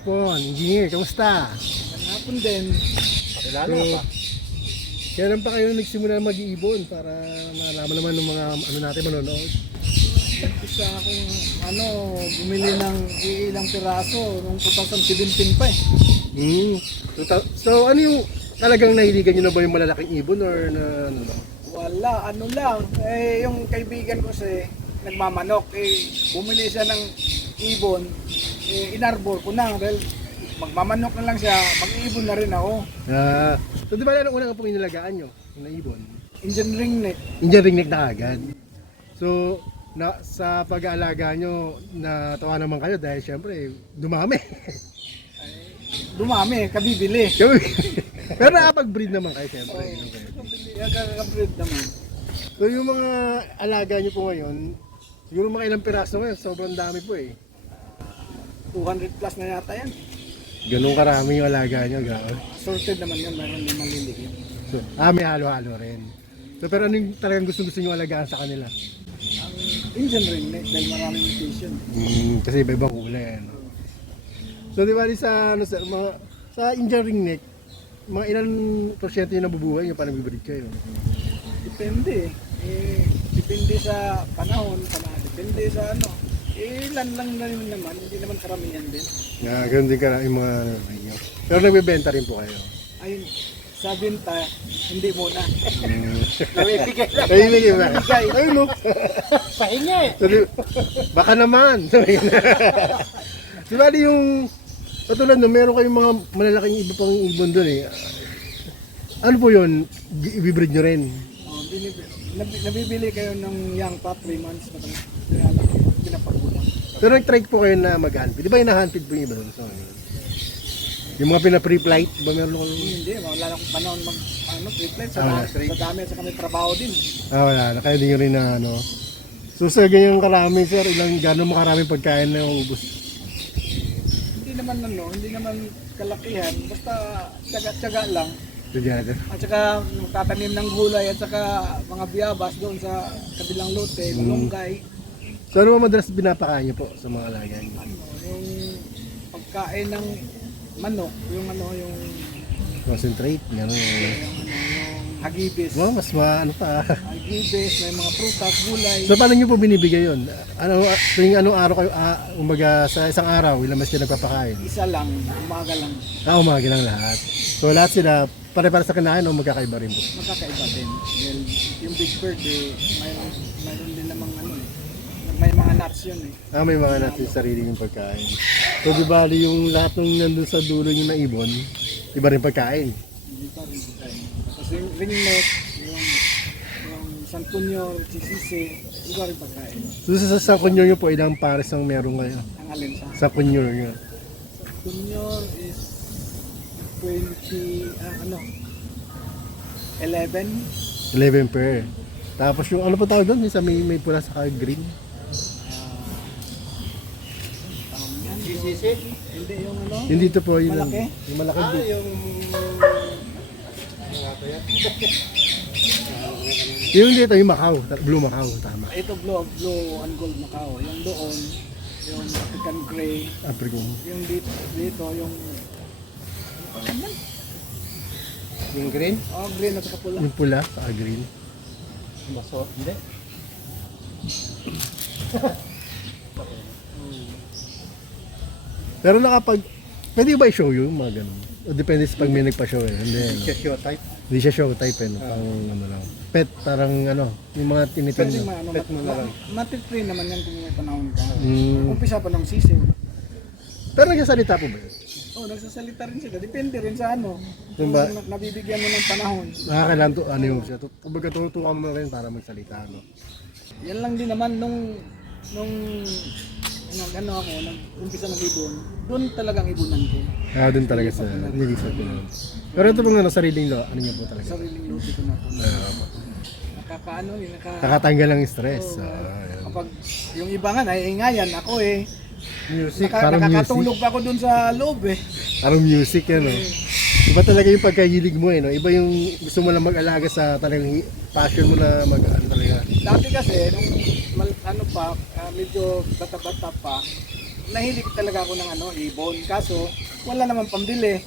hapon, engineer, kamusta? Magandang hapon din. Pakilala So, pa. kailan pa kayo nagsimula mag-iibon para malaman naman ng mga ano natin manonood? Isa akong bumili ng ilang piraso noong 2017 pa eh. So ano yung talagang nahiligan nyo na ba yung malalaking ibon or na ano lang? Wala, ano lang. Eh, yung kaibigan ko kasi nagmamanok. Eh, bumili siya ng ibon. Eh, inarbor ko na. Dahil magmamanok na lang siya, mag-iibon na rin ako. So di ba yan ang unang pong inilagaan nyo? Yung naibon? Indian ringneck. Indian ringneck na agad. So sa pag-aalaga nyo, natawa naman kayo dahil syempre dumami. Dumami, kabibili. Pero nakapag-breed naman kayo syempre. Yung kakabreed naman. So yung mga alaga nyo po ngayon, siguro mga ilang piraso ngayon, sobrang dami po eh. 200 plus na yata yan. Ganun karami yung alaga nyo, gano'n. Sorted naman yan, mayroon din malilig yun. So, may halo-halo rin. So, pero ano yung talagang gusto nyo alagaan sa kanila? Ang Indian ringneck dahil maraming mutation. Kasi iba-ibang kulay. Ano? So, di ba sa, sa Indian ringneck, mga ilan porsyento yung nabubuhay yung panag-breed kayo? Depende. Depende sa panahon, depende sa ano. Ilan lang na yun naman, hindi naman karamihan din. Ganun din ka yung mga ninyo. Pero nagbebenta rin po kayo. Ayun, sa binta, hindi muna. Namibigay lang. Ayun ba? Namimigay. Ayun mo. Pahinga eh. So, baka naman. Di ba yung katulad no, meron kayong mga malalaking iba pang ibon doon eh. Ano po yun? Ibibreed nyo rin? Oh, nabibili kayo ng young pa, 3 months, pinapagulang. Pero nag-try po kayo na mag-handpid. Di ba yung na-handpid po yung iba doon? So, yung mga pina-pre-flight, ba meron ko? Hindi, wala na akong panahon pre-flight sa dami, sa kami trabaho din. Wala na. Kaya di nyo rin na ano. So sir, ganyan karami sir. Gano'n mo karaming pagkain na ubus? Hindi naman kalakihan, basta tiyaga-tiyaga lang. Diyan. At saka magtatanim ng gulay at saka mga biyabas doon sa kabilang lote, malunggay. So ano ba madalas binapakain nyo po sa mga alaga nyo? Yung pagkain ng manok, yung Concentrate, gano'n. yung hagibis. Wow, mas ano pa. Hagibis, may mga prutas, gulay. So paano nyo po binibigay yun? Tuwing anong araw kayo, umaga sa isang araw, ilang mas kayo nagpapakain? Isa lang, umaga lang, Umaga lang lahat. So lahat sila, pare-pare sa kinain o magkakaiba rin po? magkakaiba din. Well, yung Big Bird, mayroon din namang may mga nuts yun eh. May mga natin sarili yung pagkain. So di bali yung lahat ng nandun sa dulo nyo na ibon, iba rin pagkain. Hindi pa rin pagkain. Tapos yung ringneck, yung sankunyor, sisisi, iba rin pagkain. So sa kunyo nyo po, ilang pares ang meron kayo? Ang alin Sa sa kunyo nyo. sankunyor is 20, 11. 11 pair. Tapos yung ano pa tawag doon? Yung sa may pula sa green. Sisisi? Hindi, yung Hindi ito po yung malaki? Yung malaki. Yung... Yung dito, yung Macau. Blue Macau, tama. Ito blue and gold Macau. Yung doon, yung African gray. Apricot. Yung dito yung Yung green? green at saka pula. Yung pula, sa green. Maso. Hindi. Pero pwede ba i-show yung mga ganun? O depende sa pag may nagpa-show eh. Hindi, ano. Show type. Hindi siya show type eh. No? Pang ano lang. Pet, parang ano, yung mga tinitin Pwede na. Pet mo na lang. Matit-free naman yan kung may panahon ka. Mm. Umpisa pa ng sisiw. Pero nagsasalita po ba yun? Nagsasalita rin sila. Depende rin sa ano. Yung ba- Kung nabibigyan mo ng panahon. Nakakailan to, ano yung siya. Kumbaga tutukan mo na rin para magsalita, no? Yan lang din naman nung nag-umpisa ng ibon. Doon talagang ibunan ko. Doon talaga sa nilisap ko naman. Pero ito pong ano, sariling ano niya po talaga. Sariling lote ko na ito. Nakakaano eh. Nakatanggal ang stress. Ayan. Kapag yung iba nga naiingayan, ako eh. Music, parang music. Nakakatulog pa ako dun sa loob eh. Parang music yan, no? Iba talaga yung pagkahilig mo eh, no? Iba yung gusto mo lang mag-alaga sa talagang passion mo na mag-ano talaga. Dati kasi, nung medyo bata-bata pa, nahilig talaga ako ng ibon. Kaso, wala naman pambili.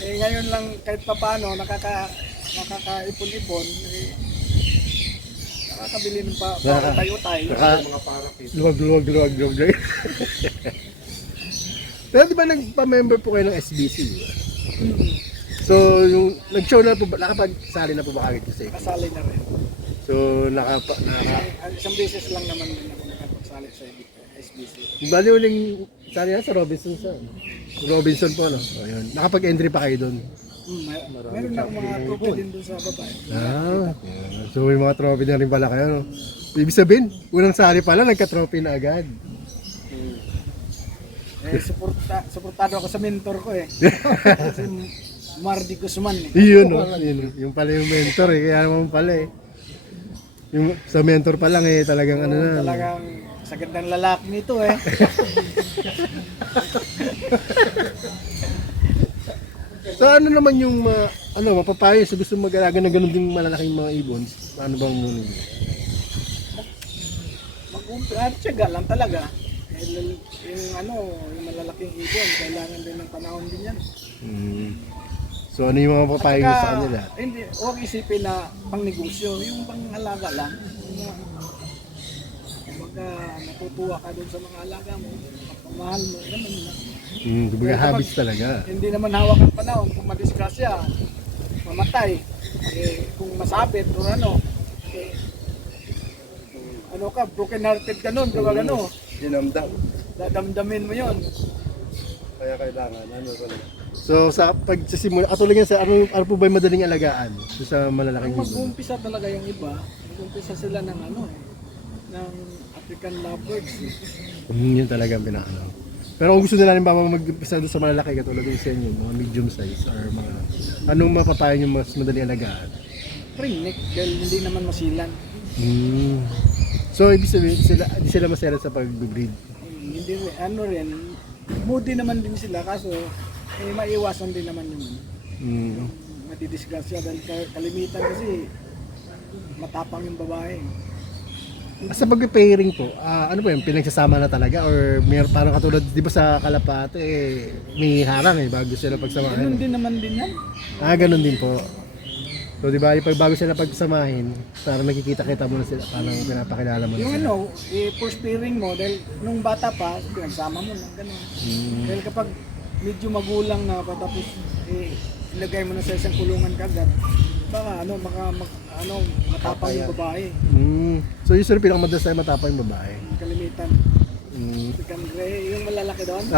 Eh, ngayon lang kahit papaano, nakakaipon-ipon, nakakabili ng tayo-tayo. Luwag. Pero di ba nagpa-member po kayo ng SBC? Di ba? So, yung nag-show na po ba, nakapagsali na po ba kagad sa Kasali na rin. So, Isang beses lang naman din ako nakapagsali sa SBC. bali uling sali na sa Robinson Robinson po, no? O, yun. Nakapag-entry pa kayo doon. Meron na akong mga trophy din dun sa babae. Yeah. So, may mga trophy na rin pala kayo, no? Ibig sabihin, unang sali pala, nagka-trophy na agad. Suportado ako sa mentor ko eh. Kasi Mardi Guzman eh. Yun, no? Yun, yung pala yung mentor eh. Kaya naman pala eh. Yung sa mentor pa lang eh, talagang ano na. Talagang sa gandang lalaki nito eh. So ano naman yung mapapayo sa gusto mag-alaga ng ganun din malalaking mga ibon? Ano bang muna yun? Tiyaga lang talaga. Yung malalaking ibon, kailangan din ng panahon din yan. So ano yung mga papayo nyo sa kanila? Hindi, huwag isipin na pang negosyo, yung pang alaga lang. Kumbaga natutuwa ka dun sa mga alaga mo, pagmamahal mo, naman na. Kumbaga habits talaga. Hindi naman hawak ang panahon, kung madisgrasya, mamatay, kung masabit o broken hearted ka nun, kapag Dinamdam. dadamdamin mo yun. Kaya kailangan, So sa pagsisimula, katulad yan sa ano po ba yung madaling alagaan sa malalaking ibon? Mag-uumpisa talaga yung iba, mag-uumpisa sila ng ng African lovebirds. Yun talaga ang pinakano. Pero kung gusto nila rin ba mag-umpisa doon sa malalaki katulad ng sa inyo, mga medium size or mga anong mapapayo nyo mas madaling alagaan? Ringneck, dahil hindi naman masilan. So ibig sabihin, hindi sila masaya sa pag-breed. Hindi rin, moody naman din sila kaso maiwasan din naman yung madidisgrasya dahil kalimitan kasi matapang yung babae. Sa pag-pairing po, ano po yun, pinagsasama na talaga or parang katulad, di ba sa kalapate may harang bago sila pagsamahin? Ganun din naman din yan. Ganun din po. So di ba, bago sila pagsamahin, parang nakikita-kita mo na sila, parang pinapakilala mo na Yung sila. first pairing mo dahil nung bata pa, pinagsama mo lang ganun. Dahil kapag medyo magulang na patapos ilagay mo na sa isang kulungan kagad, baka matapang yung babae. So usually pinakamadalas tayo matapang yung babae. Kalimitan. African Grey, yung malalaki doon.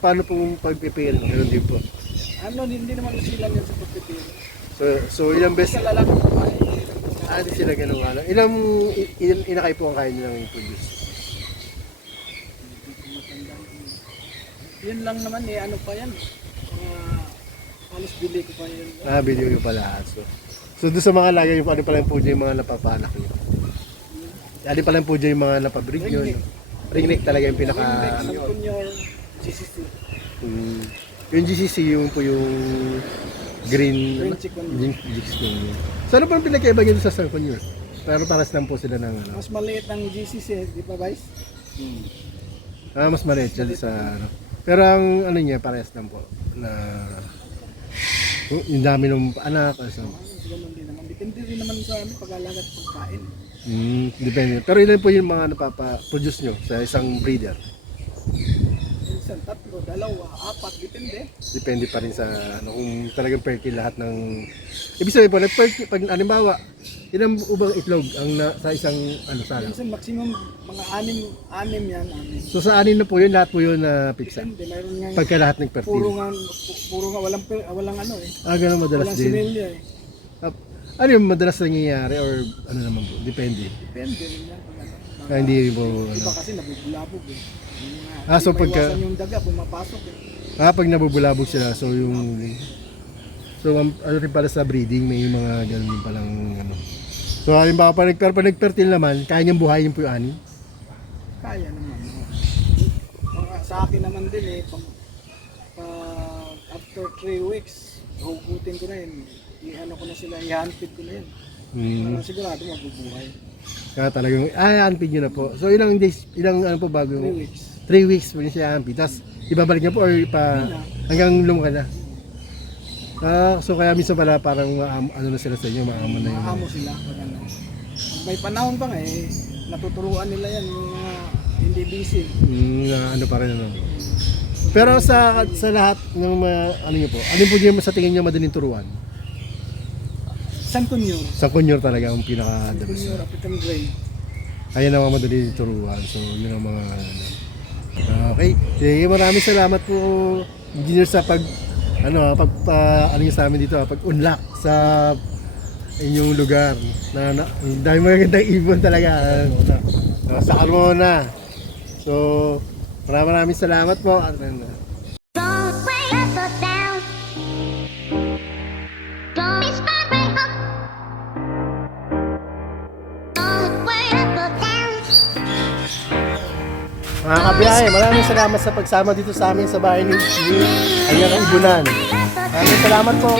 Paano pong pag-pairing? Ganun din po. Hindi naman usilan yan sa pagpipili. So ilang beses, Sa lalaki babae. hindi sila ganun nga lang. Ilang inakay po ang kaya nilang i-produce? Yun lang naman ano pa yan. Halos bili ko pa yun. Video nyo pala. So doon sa mga lagay, ano pala po dyan yung mga napapanak nyo? Ano pala po dyan yung mga napabrig nyo? Ringneck talaga yung pinaka... Sankunyor, GCC. Yung GCC yung po yung green Chikunyo. Chikunyo. So ano pa ang pinakaiba nyo sa Sankunyor? Pero paras lang po sila ng Mas maliit ang GCC, di ba guys? mas maliit siya sa ano. Pero ang ano niya, parehas lang po. Na yung dami ng anak. Ganun din naman. Depende rin naman sa pag-alaga at pagkain. Depende. Pero ilan po yung mga napapa-produce nyo sa isang breeder? Minsan, 3, 2, 4, depende. Depende pa rin sa kung talagang perky lahat ng... Ibig sabihin po, pag halimbawa, ilang ubang itlog ang sa isang sala? Minsan, maximum mga 6 yan. So sa anin na po yun, lahat po yun na pizza? Depende, mayroon nga Pagka lahat nag-fertile? puro nga, walang Ganun madalas walang din. similya Ano yung madalas nangyayari or ano naman po? Depende. Depende rin yan. Kaya hindi rin po Iba kasi nabubulabog so pagka... yung daga, pumapasok pag nabubulabog sila, so yung... So ano rin pala sa breeding, may mga ganun din palang ano. So halimbawa pag nag-fertile naman, kaya niyang buhayin po yung ani? Kaya naman. Sa akin naman din after 3 weeks, hugutin ko na yun. Ko na sila, i-handfeed ko na yun. Sigurado mabubuhay. Kaya talagang, unfeed nyo na po. So ilang days, ilang ano po bago? 3 weeks. 3 weeks po siya ampi. Tapos ibabalik niya po or hanggang lumaki na. So kaya minsan pala parang ano na sila sa inyo, maamon na yun. Maamo sila. Pag ano. May panahon pa nga eh, natuturuan nila yan yung mga hindi busy. Na ano pa rin ano. Pero sa lahat ng mga ano niyo po, ano po niyo sa tingin niyo madaling turuan? San Kunyo. Sa kunyor talaga ang pinaka the San best. Kunyo, African Gray. Ayan ang mga madaling turuan. So yun ang mga ano. Okay. Sige, maraming salamat po engineer sa pag ano niyo sa amin dito, pag unlock sa inyong lugar na dahil magandang ibon talaga sa Carmona. So maraming salamat po. Don't wait up or down. Don't be smart, right up. Don't wait up or down. Mga kabiyahe, maraming salamat sa pagsama dito sa amin sa bahay ni Ayan ang Ibunan. Maraming salamat po.